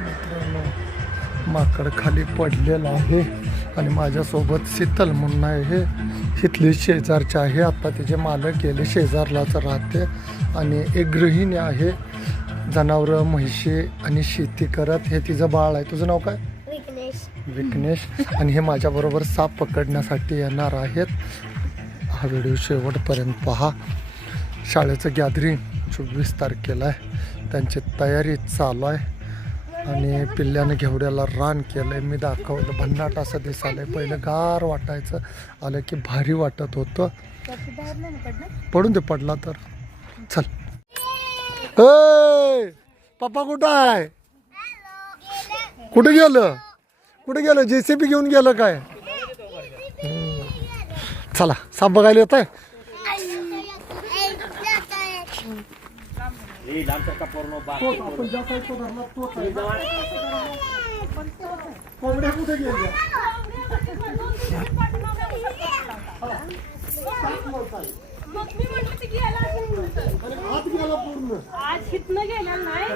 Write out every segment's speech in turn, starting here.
मित्रांनो माकड खाली पडलेलं आहे आणि माझ्यासोबत शीतल म्हणून आहे, हे इथली शेजारचे आहे. आता तिचे मालक गेले, शेजारलाच राहते आणि एक गृहिणी आहे, जनावरं म्हैशी आणि शेती करत. हे तिचं बाळ आहे. तुझं नाव काय? विघ्नेश. आणि हे माझ्याबरोबर साप पकडण्यासाठी येणार आहेत. हा व्हिडिओ शेवटपर्यंत पहा. शाळेचं गॅदरिंग 24 तारखेला आहे, त्यांची तयारी चालू आहे. आणि पिल्ल्यानं घेवड्याला रान केलं आहे, मी दाखवलं. भन्नाट असं दिसायला आहे. पहिलं गार वाटायचं, आलं की भारी वाटत होतं. पडून दे, पडला तर. चल. ए पप्पा कुठं आहे? कुठे गेलं? कुठे गेलं? JCB घेऊन गेलं काय? चला, साप बघायला येत आहे. कोंबड्या कुठे गेल्या? आज हितनं गेला नाही,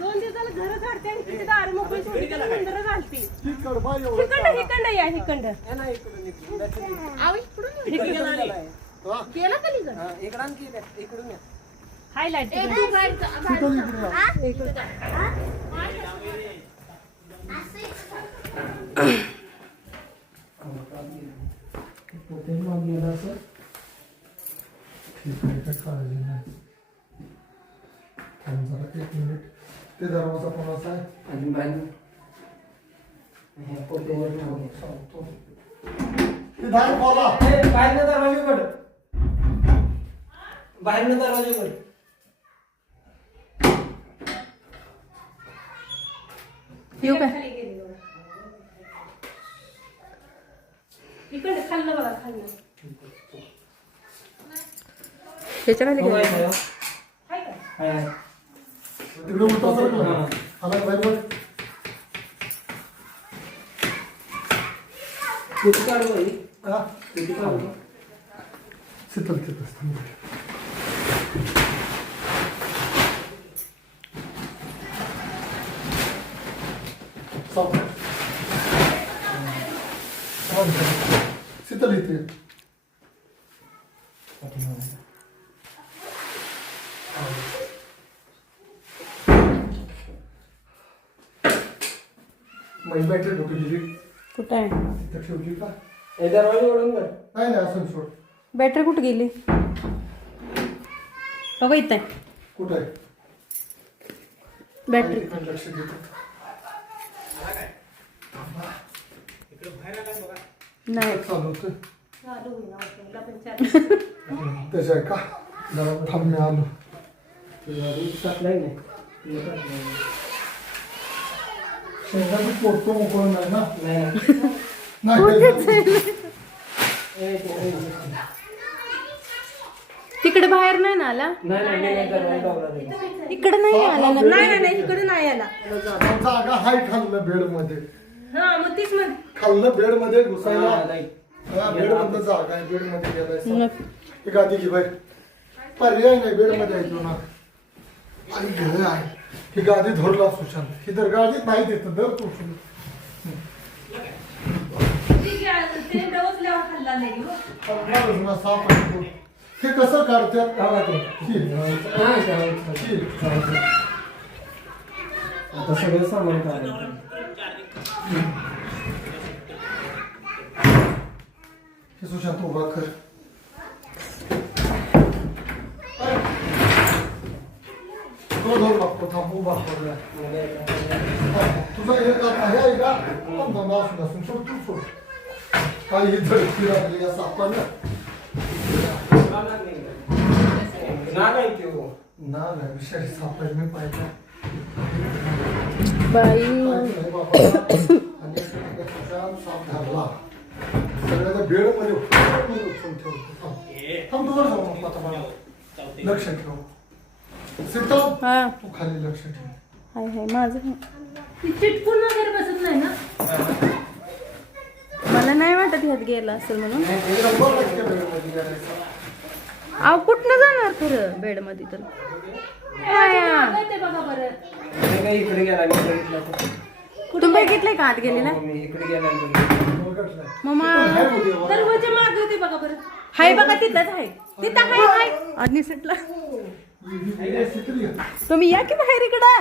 2 दिवसाला घर झाडते आणि तिथे दार मोकळी सोडली, सुंदर घालते. हिकंड या हिकंड गेला का इकडून हायलाइट काळजी नाही. जरा 1 मिनिट. ते दरवाजा कोणाचा आहे? बाहेरनं दरवाजा उघड. बाहेरनं दरवाजा उघड. येऊ का? इकडे खाल्लं बघा, खाल्लं त्याच्या खाली तिकडे उठा सर. आला बाहेर बघ. किती काढू बाई? हा, किती काढू? शीतल तिथं असतं. शीतल इथे. माझी बॅटरी कुठे गेली? कुठं आहे? तिथं ठेवली का? हे दरवाजा उघडून कर. नाही नाही, असं सोड. बॅटरी कुठे गेली? बघा इथं आहे कुठं आहे बॅटरी. लक्ष देतो. नाही चालू होतं त्याच्या आहे का? जरा थांब, मी आलो. टाकलाय नाही. शेंगाचं पोटतो मोकळं नाही ना? नाही. तिकडे बाहेर नाही ना आला? इकडे नाही आला ना? नाही इकडे नाही आला. जागा हाय खाल्लं बेड मध्ये. हा मग तीच म्हण. खाल्लं बेड मध्ये घुसायला. बेड मधलं जागा आहे, बेड मध्ये गेलाय. ही गादी घे बाई. पर्याय नाही, बेड मध्ये आहे तू ना. आणि घेणं आहे. ही गादी धरला सुशांत. ही तर गादीत नाही देत दर तू. साफ आहे. हे कसं काढतात? आता सगळं सामान काढायचं. हे सुशांत उभा कर. तो धरू लागतो. थांब, उभा कर. तुझा एक आहे आहे का? असून सोड, तू सोड. काही धडकी लागली या सापानं. ना नाही, विषारी साप आहे. मी पाहिजे बाई आणि साप धरला. सगळ्याचा बेड मध्ये ठेवतो. थांब, तुझं जाऊ आता मला लक्ष ठेव. शीतल, हा तू खाली लक्ष ठेव. हाय हाय माझं चिटकून वगैरे बसत नाही ना? मला नाही वाटत ह्यात गेला असेल म्हणून. अहो कुठनं जाणार खरं बेड मध्ये तर? बघा बरं नाही काय इकडे गेला मी बघितलं तर. तुम्ही बघितलंय का आत गेली ना हो, मी इकडे गेला बघितलं. मम्मा दरवाजा मागे होते बघा बरं. हाय बघा तिथंच आहे तिथं हाय आणि सुटला तुम्ही या की बाहेर इकडं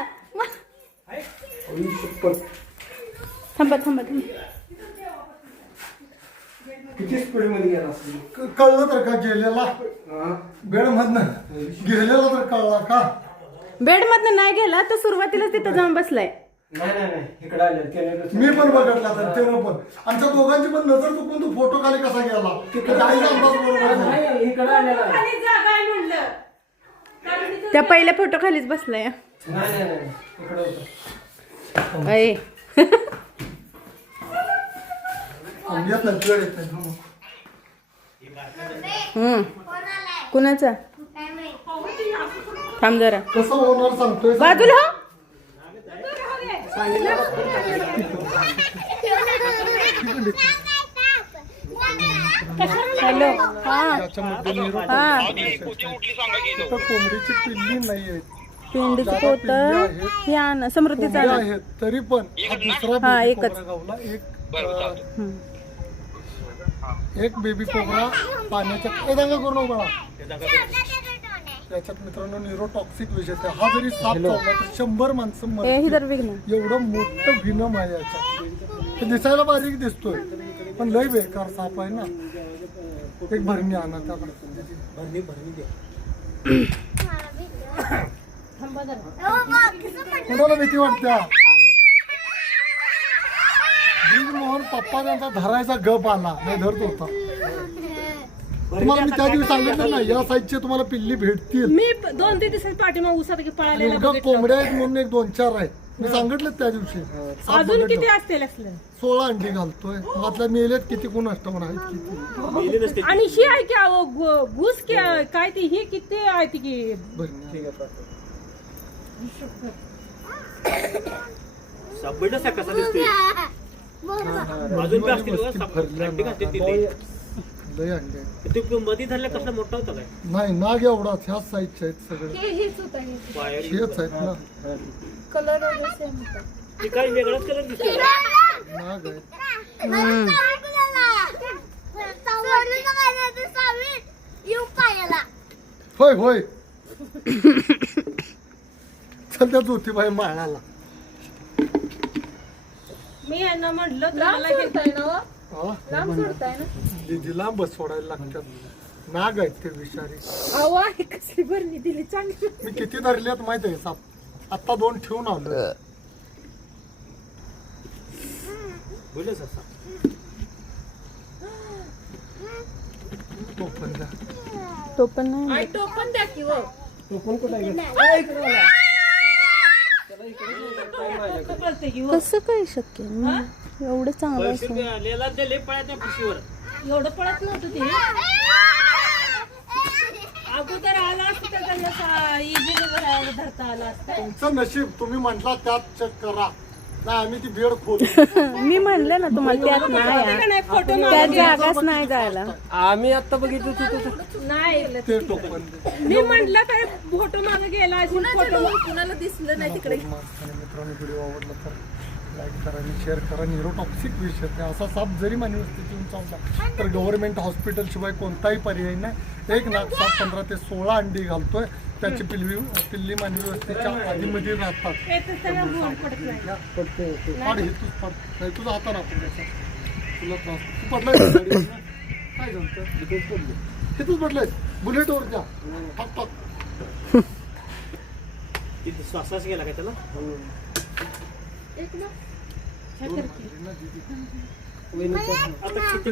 थांबा थांबा थांबा किती स्पीड मध्ये गेला असेल? कळलं तर का गेलेला हा? बेड मधनं गेलेला तर कळला का? बेड मधनं नाही गेला तर सुरुवातीलाच तिथं जाऊन बसलाय नाही नाही नाही इकडे आले त्याने मी पण बघितला तर त्यानं पण आमच्या दोघांची पण नजर चुकून तू फोटो खाली कसा गेला तिकडे आईचा अंदाज बरोबर आहे. नाही इकडे आलेला आहे. खाली जागा आहे म्हणलं. कारण तिथं त्या पहिल्या फोटो खालीच बसलाय नाही नाही नाही इकडे होतं. अय आम्ही येत नाही वेळ येत नाही. कुणाचा थांब जरा कसं होणार सांगतोय बाजूला हो हॅलो हा याच्यामध्ये निरोप हा तर कोंबडीची पिल्ली नाही आहे पिंडीचं पोत हे आण समृद्धीचा कोंबड्या आण आहेत तरी पण हा दुसरा हा, बेबी एकच. कोबरा गावला. एक बेबी कोबरा पाण्याच्या दांगा करू नको बाळा. याच्यात मित्रांनो न्यूरोटॉक्सिक विषय आहे. हा जरी साप चावला तर 100 माणसं हे मरतील. हिदर विघ्न एवढं मोठं भिनम आहे याच्यात. ते दिसायला बारीक दिसतोय पण लय बेकार साप आहे ना. एक भरणी आणा त्याला कोणाला भीती वाटत्या ब्रिज मोहन पप्पा त्यांचा धरायचा गप आला नाही धरत होता. तुम्हाला मी त्या दिवशी सांगितलं ना या साईजचे तुम्हाला पिल्ली भेटतील. मी 2-3 दिवसात पाठीमाग उसात की पळालेला एवढं बघितलं. कोंबड्या आहेत म्हणून एक 2-4 आहेत मी सांगितलं त्या दिवशी. साप अजून बघितलं. किती असतील असलं 16 अंडी घालतोय मातल्या मेलेत किती कोण असतं आहेत किती आणि ही आहे की अहो, घुस की काय ती ही किती आहे ती की बरं. ठीक आहे पाठव. सबमिटच कसा दिसतोय अजून बी असतील बघा, अंडी घातली ती लई. लय अंडे आहेत. ते मध्ये धरल्या कसला मोठा होता काय नाही नाग एवढाच ह्याच साईजचे आहेत सगळे बाहेर हेच आहेत ना ते काय वेगळाच कलर दिसतोय नाग आहेत. होय होय चल त्या ज्योतिबाई माळाला. मी यांना म्हटलं तुम्हाला दिदीला बस सोडायला लागतात. नाग आहेत ते विषारी. अहो आहे कसली भरणी दिली चांगली. मी किती धरल्यात माहित आहे साप आता 2 ठेवून आलो. बोलच असा तो पण द्या. तो पण नाही तो कोण कुठे आहे? कळते की हो. कसं काय शक्य एवढं चांगलं असं लेला ते लई पळायच्या त्या पिशीवर एवढं पळत नव्हतं ते अगोदर आला असतं तर त्यांना इजी धरता आला असतं. तुमचं नशीब तुम्ही म्हटला त्यात चेक करा नाही आम्ही ती बेड खोल. मी म्हणलं ना तुम्हाला त्यात नाही नाही फोटो त्यात जागाच नाही जायला आम्ही आता बघितलं तू नाही ते टोपण मी म्हटलं काय फोटो मागे गेला असेल फोटो कुणाला दिसलं नाही तिकडे. आणि मित्रांनो व्हिडिओ आवडला तर लाईक करा आणि शेअर करा. न्यूरोटॉक्सिक विषय आहे. असा साप जरी मानवस्तीतून चावला तर गव्हर्नमेंट हॉस्पिटल शिवाय कोणताही पर्याय नाही. एक नाग साप 15 ते 16 अंडी घालतोय. त्याची पिल्ली मानवी वस्तीच्या आधीमध्ये राहतात. येतच त्यांना भूल पडत नाही. पाड हे तूच पाड नाही तुझा हाताना पडायचा तुला त्रास तू पडलाय का गाडीवरनं? काय झालं हे तूच पडलाय बुलेटवर जा टाक टाक. तिथे श्वासाच गेला काय त्याला एक ना आता किती